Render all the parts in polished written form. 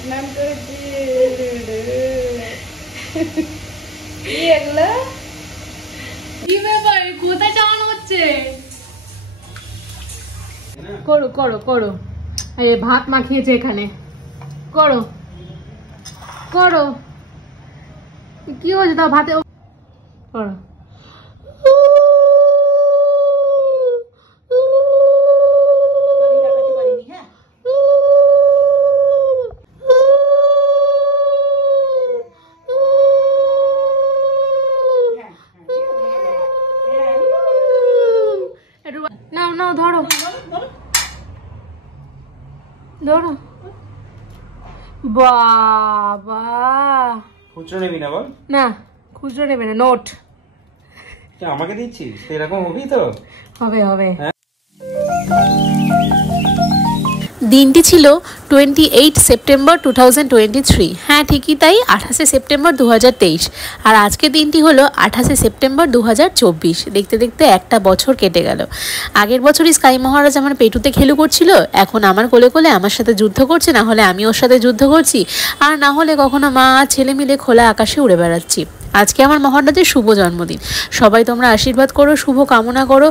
স্নান করেছি এগুলো কি ব্যাপার, কোথায় চালানো হচ্ছে? করো করো করো, এই ভাত মাখিয়েছে এখানে, করো করো, কি হয়েছে তাও ভাতে করো। নাও নাও ধরো ধরো। বাবা খুচরো নেবি না বল? না খুচরো নেবে না, নোট। আমাকে দিচ্ছিস এরকম হবি তো? হবে হবে। দিনটি ছিল 28 সেপ্টেম্বর 2023। হ্যাঁ ঠিকই তাই, 28 সেপ্টেম্বর 2023। আর আজকে দিনটি হলো 28 সেপ্টেম্বর 2024। দেখতে দেখতে একটা বছর কেটে গেল। আগের বছরই স্কাই মহারাজ আমার পেটুতে খেলু করছিল, এখন আমার কোলে কোলে আমার সাথে যুদ্ধ করছে, না হলে আমি ওর সাথে যুদ্ধ করছি, আর না হলে কখনো মা ছেলে মিলে খোলা আকাশে উড়ে বেড়াচ্ছি। আজকে আমার মহারাজের শুভ জন্মদিন, সবাই তোমরা আশীর্বাদ করো, শুভ কামনা করো।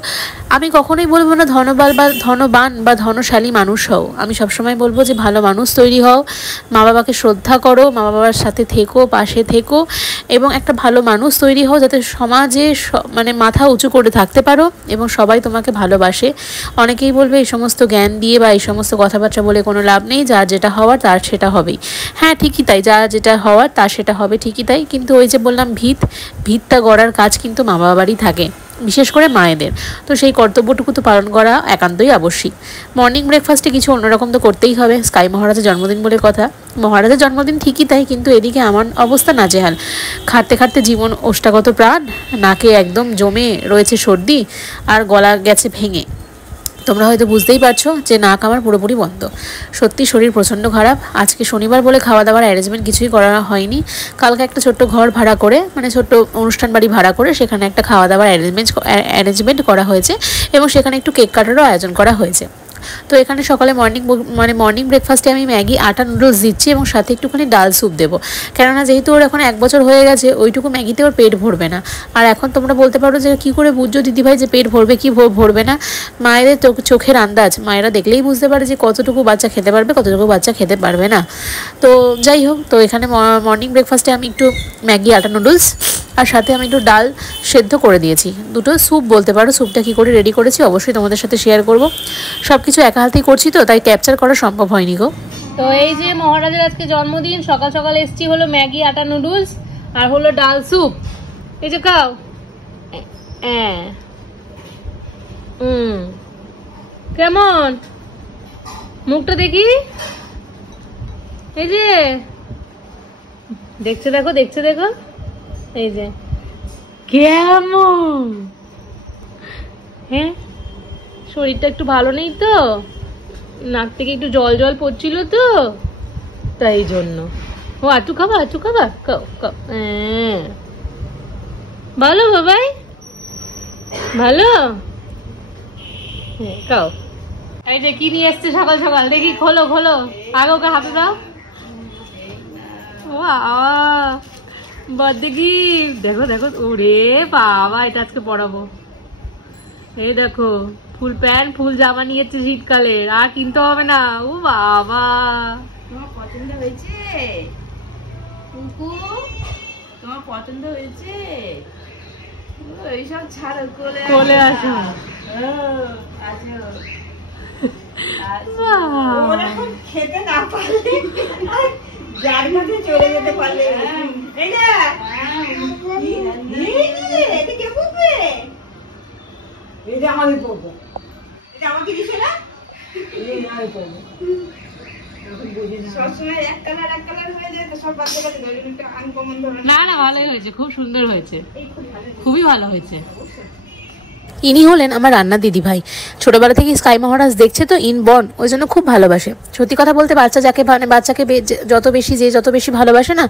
আমি কখনোই বলবো না ধনবান বা ধনশালী মানুষ হও, আমি সবসময় বলবো যে ভালো মানুষ তৈরি হও, মা বাবাকে শ্রদ্ধা করো, মা বাবার সাথে থেকো, পাশে থেকো, এবং একটা ভালো মানুষ তৈরি হও যাতে সমাজে মানে মাথা উঁচু করে থাকতে পারো এবং সবাই তোমাকে ভালোবাসে। অনেকেই বলবে এই সমস্ত জ্ঞান দিয়ে বা এই সমস্ত কথাবার্তা বলে কোনো লাভ নেই, যার যেটা হওয়ার তার সেটা হবেই। হ্যাঁ ঠিকই তাই, যার যেটা হওয়ার তার সেটা হবে, ঠিকই তাই। কিন্তু ওই যে বললাম ভিতটা গড়ার কাজ কিন্তু মা বাবারই থাকে, বিশেষ করে মায়েদের। তো সেই কর্তব্যটুকু তো পালন করা একান্তই আবশ্যিক। মর্নিং ব্রেকফাস্টে কিছু অন্যরকম তো করতেই হবে, স্কাই মহারাজের জন্মদিন বলে কথা। মহারাজের জন্মদিন ঠিকই তাই, কিন্তু এদিকে আমার অবস্থা নাজেহাল। খাটতে খাটতে জীবন ওষ্ঠাগত প্রাণ, নাকে একদম জমে রয়েছে সর্দি, আর গলা গেছে ভেঙে। তোমরা হয়তো বুঝতেই পারছো যে নাক আমার পুরোপুরি বন্ধ। সত্যি শরীর প্রচণ্ড খারাপ। আজকে শনিবার বলে খাওয়া দাওয়ার অ্যারেঞ্জমেন্ট কিছুই করা হয়নি। কালকে একটা ছোট্ট ঘর ভাড়া করে, মানে ছোট্ট অনুষ্ঠান বাড়ি ভাড়া করে সেখানে একটা খাওয়া দাওয়ার অ্যারেঞ্জমেন্ট করা হয়েছে, এবং সেখানে একটু কেক কাটারও আয়োজন করা হয়েছে। তো এখানে সকালে মর্নিং ব্রেকফাস্টে আমি ম্যাগি আটা নুডলস দিচ্ছি, এবং সাথে একটুখানি ডাল স্যুপ দেবো, কেননা যেহেতু ওর এখন 1 বছর হয়ে গেছে, ওইটুকু ম্যাগিতে ওর পেট ভরবে না। আর এখন তোমরা বলতে পারো যে কী করে বুঝছো দিদিভাই যে পেট ভরবে কি ভরবে না? মায়েদের চোখের আন্দাজ, মায়েরা দেখলেই বুঝতে পারে যে কতটুকু বাচ্চা খেতে পারবে, কতটুকু বাচ্চা খেতে পারবে না। তো যাই হোক, তো এখানে মর্নিং ব্রেকফাস্টে আমি একটু ম্যাগি আটা নুডলস আর সাথে আমি একটু ডাল সেদ্ধ করে দিয়েছি, দুটো স্যুপ বলতে পারো। স্যুপটা কী করে রেডি করেছি অবশ্যই তোমাদের সাথে শেয়ার করব। সব কিছু একা হাতেই করছি তো, তাই ক্যাপচার করা সম্ভব হয়নি গো। তো এই যে মহারাজের আজকে জন্মদিন, সকাল সকাল এসছি হলো ম্যাগি আটা নুডলস আর হলো ডাল স্যুপ। এই যে খাও। কেমন মুখটা দেখি, এই যে দেখছে দেখো, দেখছে দেখো, এই যে কেমন। হ্যাঁ শরীরটা একটু ভালো নেই তো, নাক থেকে একটু জল জল পড়ছিল তো, তাই জন্য। ও আচু খাবা, আচু খাবা, খাও খাও। ভালো বাবাই, ভালো, হ্যাঁ খাও। এই যে কি নিয়ে এসছে সকাল সকাল, দেখি খোলো খোলো, আগে ওকে হাতে দাও। বার্থডে গিফট, দেখো দেখো, ওরে বাবা, এটা আজকে পড়াবো। এই দেখো ফুল প্যান্ট ফুল জামা নিয়েছে শীতকালের, আর কিনতে হবে না। ও বাবা, তোমার পছন্দ হয়েছে? কুকু তোমার পছন্দ হয়েছে? এইসব ছাড়ো, চলে আসো। খেতে না পারলে যার কাছে চলে যেতে পারলে, এটা কে বুঝবে? এটা আমাকে পড়বো, এটা আমাকে দিছে না, সবসময় এক কালার হয়ে যায় তো, সব বাচ্চা কাছে একটা আনকমন ধরনের। না না ভালোই হয়েছে, খুব সুন্দর হয়েছে, খুবই ভালো হয়েছে। ইনি হলেন আমার রান্নার দিদিভাই। ছোটবেলা থেকে স্কাই মহারাজ দেখছে তো ইনবর্ন, ওই জন্য খুব ভালোবাসে। সত্যি কথা বলতে বাচ্চা যাকে মানে বাচ্চাকে যত বেশি ভালোবাসে না,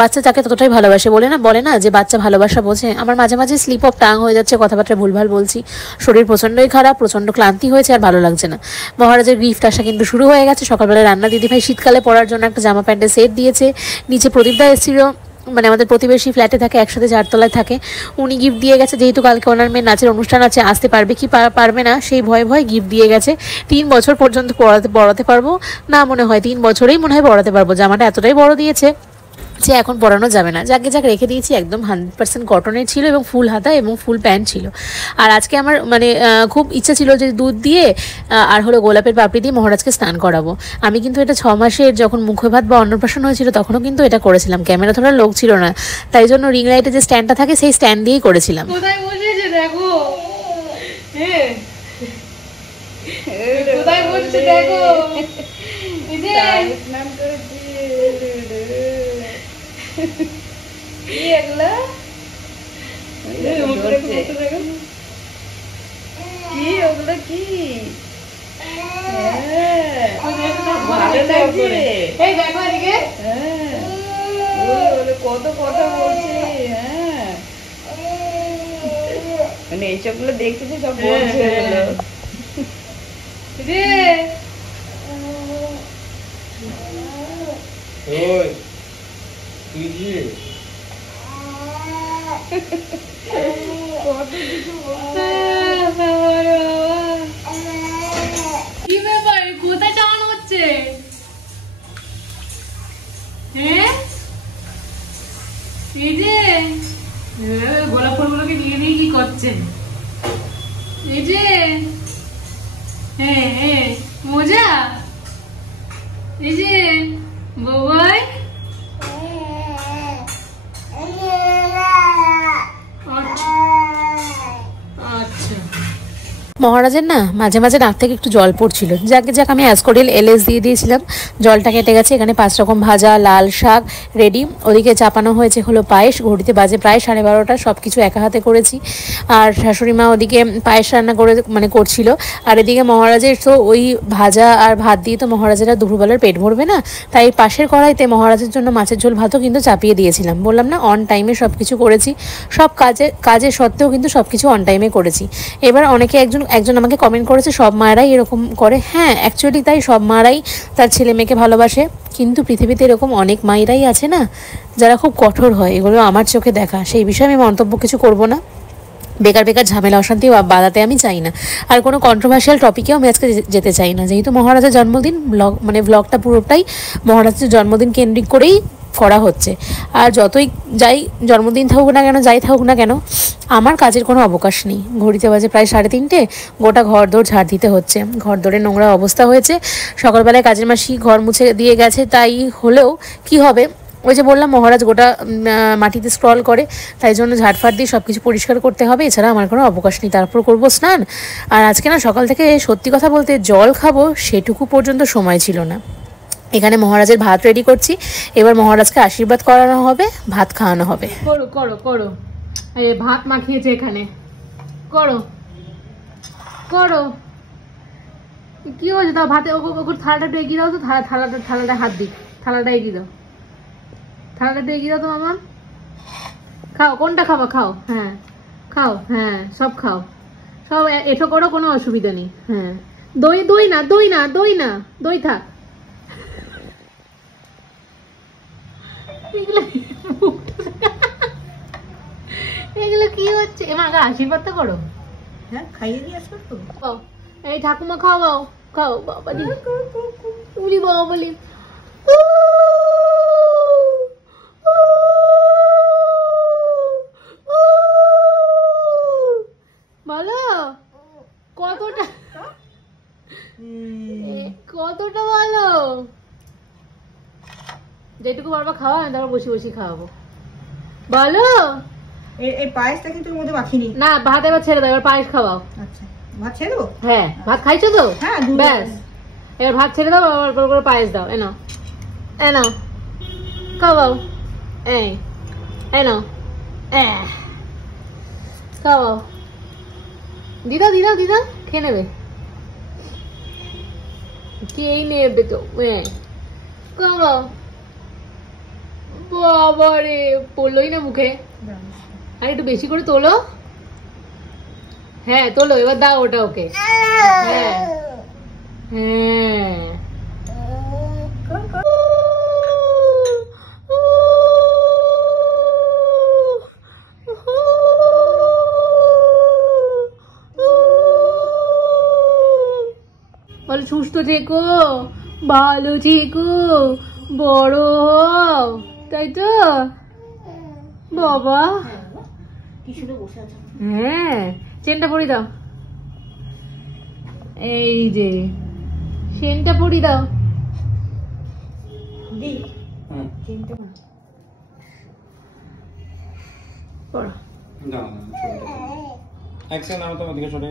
বাচ্চা যাকে ততটাই ভালোবাসে। বলে না যে বাচ্চা ভালোবাসা বোঝে। আমার মাঝে মাঝে স্লিপ অফ টাং হয়ে যাচ্ছে, কথাবার্তা ভুলভাল বলছি, শরীর প্রচণ্ডই খারাপ, প্রচণ্ড ক্লান্তি হয়েছে, আর ভালো লাগছে না। মহারাজের গিফট আসা কিন্তু শুরু হয়ে গেছে। সকালবেলা রান্না দিদিভাই শীতকালে পরার জন্য একটা জামা প্যান্টের সেট দিয়েছে। নিচে প্রদীপদা এসেছিল, মানে আমাদের প্রতিবেশী ফ্ল্যাটে থাকে, একসাথে 4 তলায় থাকে। উনি গিফট দিয়ে গেছে, যেহেতু কালকে ওনার মেয়ের নাচের অনুষ্ঠান আছে, আসতে পারবে কি পারবে না সেই ভয়ে গিফট দিয়ে গেছে। 3 বছর পর্যন্ত পড়াতে পারবো না মনে হয়, 3 বছরেই মনে হয় পড়াতে পারবো। জামাটা এতটাই বড় দিয়েছে যে এখন পরানো যাবে না, যাকে রেখে দিয়েছি। একদম 100% কটনের ছিল এবং ফুল হাতা এবং ফুল প্যান্ট ছিল। আর আজকে আমার মানে খুব ইচ্ছা ছিল যে দুধ দিয়ে আর হলো গোলাপের পাপড়ি দিয়ে মহারাজকে স্নান করাবো। আমি কিন্তু এটা 6 মাসের যখন মুখভাত বা অন্নপ্রাশন হয়েছিল তখনও কিন্তু এটা করেছিলাম। ক্যামেরা ধরার লোক ছিল না, তাই জন্য রিং লাইটে যে স্ট্যান্ডটা থাকে সেই স্ট্যান্ড দিয়েই করেছিলাম। কোথায় বসেছে দেখো, হ্যাঁ কোথায় বসেছে দেখো, এই যে স্নান করেছি। কি এগুলা? কি ওগুলো কি? ভালো লাগছে। এই দেখো এদিকে, কত কথা বলছে। হ্যাঁ, মানে এইসবগুলো দেখতেছি সব বলছে এগুলো। রে ওই তুই কি কত কিছু বলছে। কি ব্যাপার, কোথায় চালানো হচ্ছে? হ্যাঁ এই যে গোলাপ ফুলগুলোকে নিয়ে নিয়ে কি করছেন? এই যে হ্যাঁ হ্যাঁ মজা, এই যে বাবাই আচ্ছা। মহারাজের না মাঝে মাঝে নাক থেকে একটু জল পড়ছিল, যাক আমি অ্যাসকোডিল এলএস দিয়ে দিয়েছিলাম, জলটা কেটে গেছে। এখানে 5 রকম ভাজা, লাল শাক রেডি, ওদিকে চাপানো হয়েছে হলো পায়েস। ঘড়িতে বাজে প্রায় 12:30, সব কিছু একা হাতে করেছি। আর শাশুড়ি মা ওদিকে পায়েস রান্না করছিল। আর এদিকে মহারাজের তো ওই ভাজা আর ভাত দিয়ে তো মহারাজেরা দুপুরবেলার পেট ভরবে না, তাই পাশের কড়াইতে মহারাজের জন্য মাছের ঝোল ভাতও কিন্তু চাপিয়ে দিয়েছিলাম। বললাম না অন টাইমে সব কিছু করেছি, সব কাজের সত্ত্বেও কিন্তু সব কিছু অন টাইমে করেছি। এবার অনেকে একজন আমাকে কমেন্ট করেছে সব মায়েরাই এরকম করে। হ্যাঁ অ্যাকচুয়ালি তাই, সব মায়েরাই তার ছেলে মেয়েকে ভালোবাসে, কিন্তু পৃথিবীতে এরকম অনেক মায়েরাই আছে না যারা খুব কঠোর হয়। এগুলো আমার চোখে দেখা, সেই বিষয়ে আমি মন্তব্য কিছু করব না। বেকার ঝামেলা অশান্তি বাধাতে আমি চাই না, আর কোনো কন্ট্রোভার্সিয়াল টপিকেও আমি আজকে যেতে চাই না। যেহেতু মহারাজের জন্মদিন, ব্লগটা পুরোটাই মহারাজের জন্মদিন কেন্দ্রিক করেই করা হচ্ছে। আর যতই যাই জন্মদিন থাকুক না কেন, যাই থাকুক না কেন, আমার কাজের কোনো অবকাশ নেই। ঘড়িতে বাজে প্রায় 3:30, গোটা ঘরদোর ঝাড় দিতে হচ্ছে। ঘরদোরের নোংরা অবস্থা হয়েছে। সকালবেলায় কাজের মাসি ঘর মুছে দিয়ে গেছে, তাই হলেও কি হবে, ওই যে বললাম মহারাজ গোটা মাটিতে স্ক্রল করে, তাই জন্য ঝাড়ফাড় দিয়ে সব কিছু পরিষ্কার করতে হবে। এছাড়া আমার কোনো অবকাশ নেই। তারপর করবো স্নান। আর আজকে না সকাল থেকে সত্যি কথা বলতে জল খাবো সেটুকু পর্যন্ত সময় ছিল না। এখানে মহারাজের ভাত রেডি করছি, এবার মহারাজকে আশীর্বাদ করানো হবে, ভাত খাওয়ানো হবে। করো করো করো, এই ভাত মাখিয়েছে এখানে, করো করো। কি হয়েছে দাও ভাতে, ওর থালাটা একটু এগিয়ে দাও তো, থালাটা হাত দিক, থালাটা এগিয়ে দাও, থালাটা এগিয়ে দাও তো মামা। খাও, কোনটা খাবো খাও, হ্যাঁ খাও, হ্যাঁ সব খাও, সব এঠো করো, কোনো অসুবিধা নেই। হ্যাঁ দই না, দই থাক। এগুলো কি হচ্ছে? এমা আশীর্বাদ তো করো। হ্যাঁ, খাইয়ে দিয়ে আসবো তো। এই ঠাকুমা খাওয়াও, খাও বাবা দি, উলি বাবা বলি। বলো কতটা বলো, যেটুকু বারবার খাওয়া আমি তারপর বসে বসে খাওয়াবো। বলো এই পায়েসটা কিন্তু ওর মধ্যে মাখিনি না, ভাত এবার ছেড়ে দাও, এবার পায়েস খাওয়াও। আচ্ছা, ভাত ছেড়ে দেবো? হ্যাঁ ভাত খাইছো তো? হ্যাঁ, ব্যাস এবার ভাত ছেড়ে দাও, আবার করে পায়েস দাও। এনো এনো খাওয়াও, এই এনো খাওয়াও। দিদা দিদা দিদা খেয়ে নেবে, খেয়েই নেবে তো। খাও, বাবা রে পড়লোই না মুখে। আর একটু বেশি করে তোলো, হ্যাঁ তোলো, এবার দাও ওটা ওকে। হ্যাঁ হ্যাঁ বলো সুস্থ থেকো, ভালো থেকো, বড় হও, তাই তো বাবা। হ্যাঁ চেনটা পরিয়ে দাও, এই যে চেনটা পরিয়ে দাও। পড়ো। অ্যাকশন নাও, তোমার দিকে সরে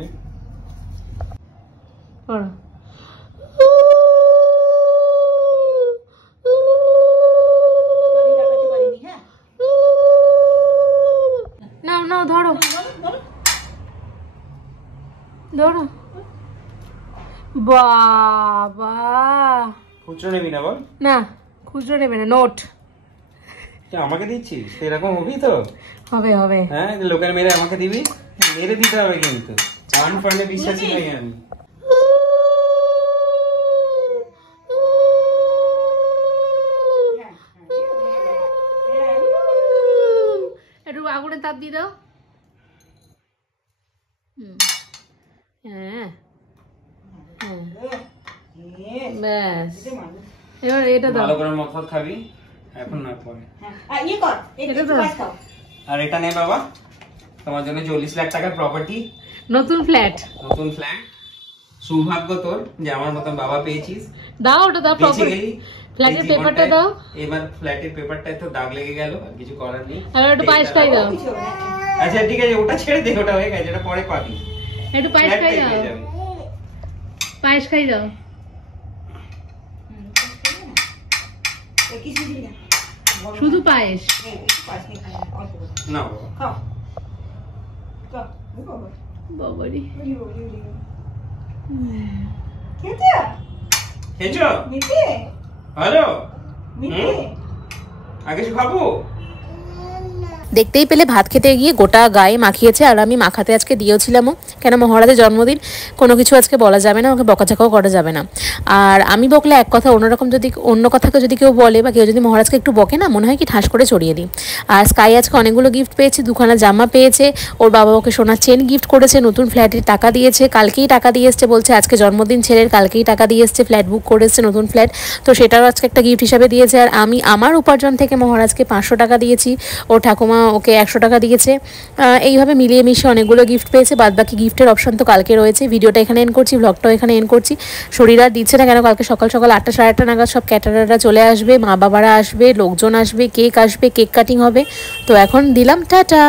পড়ো। নাও নাও ধরো ধরো। বাবা খুচরো নিবি না বল? না খুচরো নেবে না, নোট। তুই আমাকে দিচ্ছিস? এরকম হবি তো? হবে হবে। হ্যাঁ লোকের মেরে আমাকে দিবি? মেরে দিতে হবে কিন্তু, ওয়ান ফান্ডে বিশ্বাসী নই আমি। একটু আগুনে তাপ দিয়ে দাও। হ্যাঁ ব্যাস, এবার এটা দাও। ভালো করে মফত খাবি এখন না পরে। এটা দাও। আর এটা নে বাবা, তোমার জন্য 40 লাখ টাকার প্রপার্টি, নতুন ফ্ল্যাট। নতুন ফ্ল্যাট। সৌভাগ্য তোর যে আমার মতন বাবা পেয়েছিস। দাও ওটা দাও, প্রপার্টি ফ্ল্যাটের পেপারটা দাও। এবার ফ্ল্যাটের পেপারটায় তো দাগ লেগে গেল, আর কিছু করার নেই। আর একটু পায়েস খাই দাও। আচ্ছা ঠিক আছে, ওটা ছেড়ে দে, ওটা হয়ে গেছে, ওটা পরে পাবি। একটু পায়েস খাই দাও, পায়েস খাই দাও। শুধু পায়েস না বাবারি। খেয়েছো? ভালো? আগে কিছু খাবো? দেখতেই পেলে ভাত খেতে গিয়ে গোটা গায়ে মাখিয়েছে, আর আমি মাখাতে আজকে দিয়েছিলামও, কেন মহারাজের জন্মদিন, কোনো কিছু আজকে বলা যাবে না, ওকে বকাঝাকাও করা যাবে না। আর আমি বকলে এক কথা, অন্যরকম যদি অন্য কথাকে যদি কেউ বলে বা কেউ যদি মহারাজকে একটু বকে না, মনে হয় কি ঠাস করে চড়িয়ে দিই। আর স্কাই আজকে অনেকগুলো গিফট পেয়েছে, দুখানা জামা পেয়েছে, ওর বাবা ওকে সোনার চেন গিফট করেছে, নতুন ফ্ল্যাটের টাকা দিয়েছে, কালকেই টাকা দিয়ে এসছে, বলছে আজকে জন্মদিন ছেলের, কালকেই টাকা দিয়ে এসছে, ফ্ল্যাট বুক করে এসছে, নতুন ফ্ল্যাট, তো সেটাও আজকে একটা গিফট হিসাবে দিয়েছে। আর আমি আমার উপার্জন থেকে মহারাজকে 500 টাকা দিয়েছি, ওর ঠাকুমা ওকে 100 টাকা দিয়েছে। এইভাবে মিলিয়ে মিশিয়ে অনেকগুলো গিফট পেয়েছে। বাদবাকি গিফটের অপশন তো কালকে রয়েছে। ভিডিওটা এখানে এন্ড করছি, ব্লগটাও এখানে এন্ড করছি। শরীর আর দিচ্ছে না, কেন কালকে সকাল সকাল 8টা সাড়ে 8টা নাগাদ সব ক্যাটারাররা চলে আসবে, মা বাবারা আসবে, লোকজন আসবে, কেক কাটিং হবে। তো এখন দিলাম টাটা।